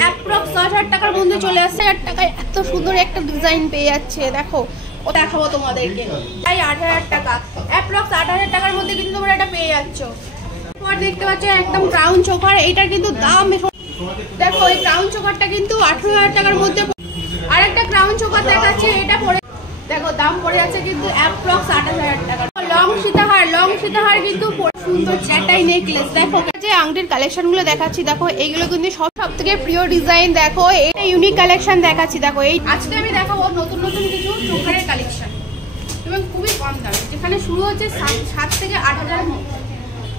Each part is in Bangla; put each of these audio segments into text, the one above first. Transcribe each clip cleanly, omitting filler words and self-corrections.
অ্যাপ্রক্স 10,000 টাকার মধ্যে চলে আসছে। 1000 টাকায় এত সুন্দর একটা ডিজাইন পেয়ে যাচ্ছে। দেখো ও দেখাবো তোমাদেরকে, তাই 8,000 টাকা অ্যাপ্রক্স 8,000 টাকার মধ্যে কিন্তু তোমরা এটা পেয়ে যাচ্ছ। তোমার দেখতে পাচ্ছ একদম ক্রাউন চোকার, এইটার কিন্তু দাম দেখো, এই ক্রাউন চোকারটা কিন্তু 18,000 টাকার মধ্যে। আর একটা ক্রাউন চোকার দেখাচ্ছে, এটা পড়ে দেখো দাম পড়ে যাচ্ছে কিন্তু অ্যাপ্রক্স 8,000 টাকা। লং সীতাহার কিন্তু সুন্দর চ্যাটাই নেকলেস। দেখো যে আংটির কালেকশন গুলো দেখাচ্ছি, দেখো এইগুলো কিন্তু সব থেকে প্রিয় ডিজাইন। দেখো এটা ইউনিক কালেকশন দেখাচ্ছি। দেখো এই আজকে আমি দেখাবো নতুন নতুন কিছু চোকারের কালেকশন এবং খুবই কম দামে, যেখানে শুরু হচ্ছে 7 থেকে 8,000 মধ্যে।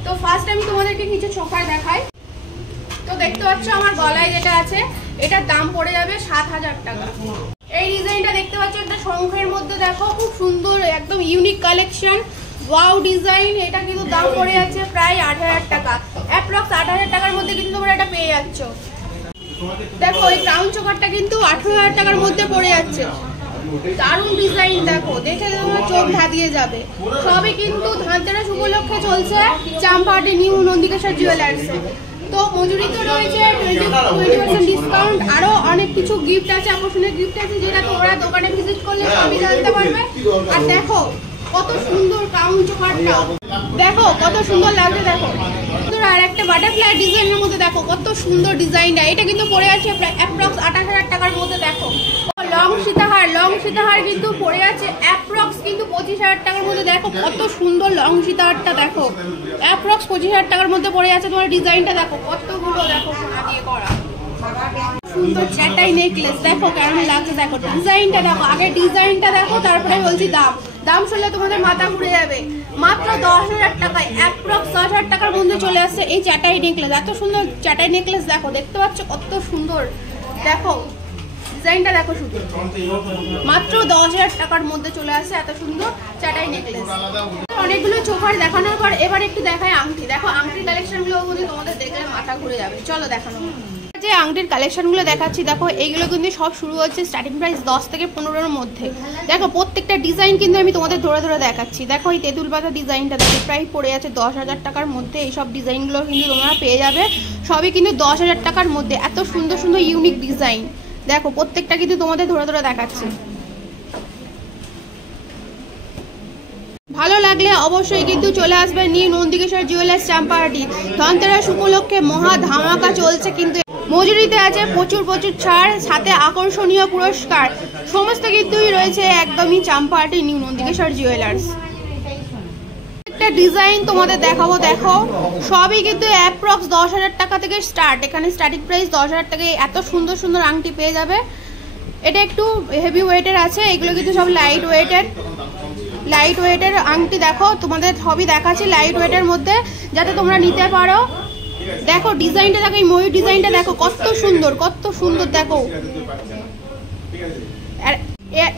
তো ফার্স্ট আমি তোমাদেরকে কিছু চোকার দেখাই। তো দেখতে পাচ্ছ আমার গলায় যেটা আছে, এটার দাম পড়ে যাবে 7,000 টাকা। এই ডিজাইনটা দেখতে পাচ্ছ, একটা শঙ্খের মধ্যে দেখো খুব সুন্দর একদম ইউনিক কালেকশন, ওয়াও ডিজাইন। এটা কিন্তু দাম পড়ে যাচ্ছে প্রায় 8,000 টাকা। অ্যাপ্রক্স 8,000 টাকার মধ্যে কিন্তু তোমরা এটা পেয়ে যাচ্ছ। দেখো এই ক্রাউন চোকারটা কিন্তু 18,000 টাকার মধ্যে পড়ে যাচ্ছে। দারুণ ডিজাইন, দেখো দেখে তোমার চোখ ধাঁধিয়ে যাবে। সবই কিন্তু ধানতেরাস উপলক্ষে চলছে চাম্পাহাটি নিউ নন্দিকেশ্বর জুয়েলার্সে। তো মজুরিতে রয়েছে 20% ডিসকাউন্ট, আরো অনেক কিছু গিফট আছে, আকর্ষণীয় গিফট আছে, যেটা তোমরা দোকানে ভিজিট করলে সবই জানতে পারবে। আর দেখো কত সুন্দর ক্রাউন চোকারটা, দেখো কত সুন্দর লাগছে। দেখো আর একটা বাটারফ্লাই ডিজাইনের মধ্যে দেখো কত সুন্দর ডিজাইনটা। এটা কিন্তু পড়ে আছে অ্যাপ্রক্স 28,000 টাকার মধ্যে। দেখো লং সীতাহার কিন্তু পড়ে আছে অ্যাপ্রক্স কিন্তু 25,000 টাকার মধ্যে। দেখো কত সুন্দর লং সীতাহারটা, দেখো অ্যাপ্রক্স 25,000 টাকার মধ্যে পড়ে আছে। তোমার ডিজাইনটা দেখো কতগুলো, দেখো সোনা দিয়ে করা সুন্দর চ্যাটাই নেকলেস। দেখো কেমন লাগছে, দেখো ডিজাইনটা দেখো, আগে ডিজাইনটা দেখো তারপরে বলছি দাম শুনলে তোমাদের মাথা ঘুরে যাবে। মাত্র 10,000 টাকায় অ্যাপ্রক্স 10,000 টাকার মধ্যে চলে আসছে এই চ্যাটাই নেকলেস। এত সুন্দর চ্যাটাই নেকলেস, দেখো দেখতে পাচ্ছ কত সুন্দর। দেখো ডিজাইনটা দেখো, শুধু মাত্র 10,000 টাকার মধ্যে চলে আসছে এত সুন্দর চ্যাটাই নেকলেস। অনেকগুলো চোকার দেখানোর পর এবার একটু দেখায় আংটি। দেখো আংটির কালেকশন গুলো তোমাদের দেখলে মাথা ঘুরে যাবে। চলো দেখানো যে আংটির কালেকশন গুলো দেখাচ্ছি। দেখো এইগুলো কিন্তু সব শুরু হচ্ছে স্টার্টিং প্রাইস 10 থেকে 15-এর মধ্যে। দেখো প্রত্যেকটা ডিজাইন কিন্তু আমি তোমাদের ধরে ধরে দেখাচ্ছি। দেখো এই তেঁতুল পাতা ডিজাইনটা দেখো প্রায় পড়ে আছে 10,000 টাকার মধ্যে। এইসব ডিজাইনগুলো কিন্তু তোমরা পেয়ে যাবে, সবই কিন্তু 10,000 টাকার মধ্যে। এত সুন্দর সুন্দর ইউনিক ডিজাইন, দেখো প্রত্যেকটা কিন্তু তোমাদের ধরে ধরে দেখাচ্ছি। ভালো লাগলে অবশ্যই কিন্তু চলে আসবে নিউ নন্দিকেশ্বর জুয়েলার্স চাম্পাহাটি। ধনতেরাস উপলক্ষে মহা ধামাকা চলছে, কিন্তু মজুরিতে আছে প্রচুর ছাড়, সাথে আকর্ষণীয় পুরস্কার। সমস্ত কিছুই রয়েছে একদমই চাম্পাহাটি নিউ নন্দিকেশ্বর জুয়েলার্স। একটা ডিজাইন তোমাদের দেখাবো, দেখো সবই কিন্তু অ্যাপ্রক্স 10,000 টাকা থেকে স্টার্ট। এখানে স্টার্টিং প্রাইস 10,000 টাকায় এত সুন্দর সুন্দর আংটি পেয়ে যাবে। এটা একটু হেভি ওয়েটের আছে, এগুলো কিন্তু সব লাইট ওয়েটের আংটি। দেখো তোমাদের সবই দেখাচ্ছি লাইট ওয়েটের মধ্যে, যাতে তোমরা নিতে পারো। দেখো ডিজাইনটা দেখো, এই ময়ূর ডিজাইনটা দেখো কত সুন্দর। দেখো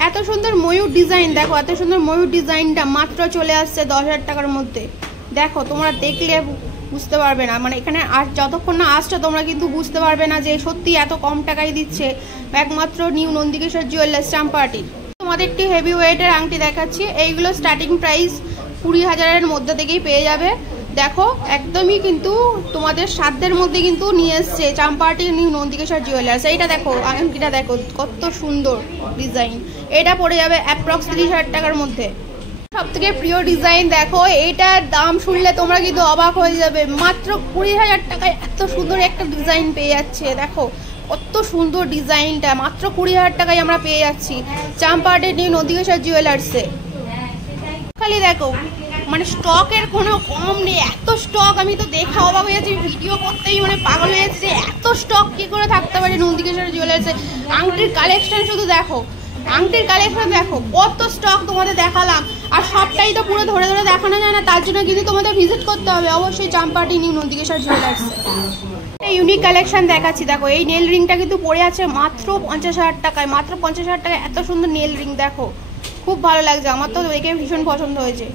এত সুন্দর ময়ূর ডিজাইন, দেখো এত সুন্দর ময়ূর ডিজাইনটা মাত্র চলে আসছে 10,000 টাকার মধ্যে। দেখো তোমরা দেখলে বুঝতে পারবে না, মানে এখানে আর যতক্ষণ না আসছো তোমরা কিন্তু বুঝতে পারবে না যে সত্যি এত কম টাকায় দিচ্ছে একমাত্র নিউ নন্দিকেশ্বর জুয়েলার্স চাম্পাহাটি। তোমাদের একটি হেভি ওয়েটের আংটি দেখাচ্ছি। এইগুলো স্টার্টিং প্রাইস 20,000-এর মধ্যে থেকেই পেয়ে যাবে। দেখো একদমই কিন্তু তোমাদের সাধ্যের মধ্যে কিন্তু নিয়ে এসছে চাম্পাহাটি নিউ নন্দিকেশ্বর জুয়েলার্স। এইটা দেখো আংটিটা দেখো কত সুন্দর ডিজাইন। এটা পড়ে যাবে অ্যাপ্রক্স 30,000 টাকার মধ্যে। সব থেকে প্রিয় ডিজাইন, দেখো এইটার দাম শুনলে তোমরা কিন্তু অবাক হয়ে যাবে। মাত্র 20,000 টাকায় এত সুন্দর একটা ডিজাইন পেয়ে যাচ্ছে। দেখো কত সুন্দর ডিজাইনটা, মাত্র 20,000 টাকায় আমরা পেয়ে যাচ্ছি চাম্পাহাটি নিউ নন্দিকেশ্বর জুয়েলার্সে। খালি দেখো মানে স্টকের কোনো কম নেই, এত স্টক। আমি তো দেখা অবাক হয়ে যাচ্ছি, ভিডিও করতেই মানে পাগল হয়ে যাচ্ছে, এত স্টক কি করে থাকতে পারে নন্দিকেশ্বর জুয়েলার্সে। আংটির কালেকশন শুধু দেখো, আংটির কালেকশন দেখো কত স্টক তোমাদের দেখালাম। আর সবটাই তো পুরো ধরে ধরে দেখানো যায় না, তার জন্য কিন্তু তোমাদের ভিজিট করতে হবে অবশ্যই চাম্পাহাটি নিউ নন্দিকেশ্বর জুয়েলার্সে। ইউনিক কালেকশন দেখাচ্ছি। দেখো এই নেল রিংটা কিন্তু পড়ে আছে মাত্র 50,000 টাকায়। মাত্র 50,000 টাকায় এত সুন্দর নেল রিং, দেখো খুব ভালো লাগছে, আমার তো দেখে ভীষণ পছন্দ হয়েছে।